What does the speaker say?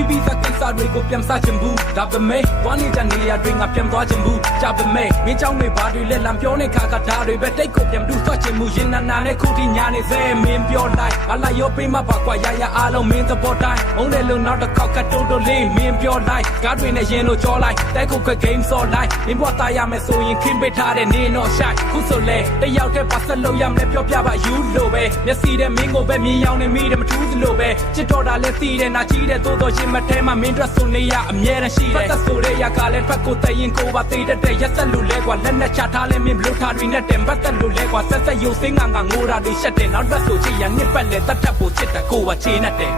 BB သကိစ္စတွေကိုပြန်စားချင်ဘူးဒါပေမဲ့ဝမ်းနေကြနေရတွေငါပြန်သွားချင်ဘူးကြပေမဲ့မင်းเจ้าတွေဘာတွေလဲလမ်းပြောနေခါကဒါတွေပဲတိတ်ကိုပြန်တူဆွတ်ချင်မှုရင်နာနဲ့ခုထိညာနေစေမင်းပြောလိုက်အလာရောပေးမှာပါကွာရရအားလုံးမင်းသဘောတိုင်းုံးတယ်လို့နောက်တစ်ခေါက်ကတိုးတိုးလေးမင်းပြောလိုက်ကားတွေနဲ့ရင်လို့ကြောလိုက်တိုက်ခုတ်ခွက် game ဆော့လိုက်မင်းဘွားသားရမယ်ဆိုရင်ခင်းပေးထားတဲ့နေတော့ရှိုက်ခုဆိုလဲတယောက်တည်းပါဆက်လို့ရမယ်ပြောပြပါယူလို့ပဲမျက်စိတဲ့မင်းကိုပဲမြင်ရောက်နေမိတယ်မထူးသလိုပဲချစ်တော်တာလဲသိတယ်နာကြီးတဲ့သို့တော်ရှင်မထဲမှာမင်းတို့ဆိုနေရအမြဲတမ်းရှိတယ်ပတ်သက်ဆိုတဲ့ရကလည်းဖက်ကိုတည်ရင်ကိုပါသိတတ်တဲ့ရက်ဆက်လို့လဲကွာလက်နဲ့ချထားလဲမင်းဘလို့ထားတွေနဲ့တင်ပတ်သက်လို့လဲကွာဆက်ဆက်ယူစင်းငါငိုတာတွေရှက်တယ်နောက်ဘက်ဆိုချစ်ရညစ်ပတ်လဲတတ်တတ်ဖို့ချစ်တယ်ကိုပါချေနဲ့တယ်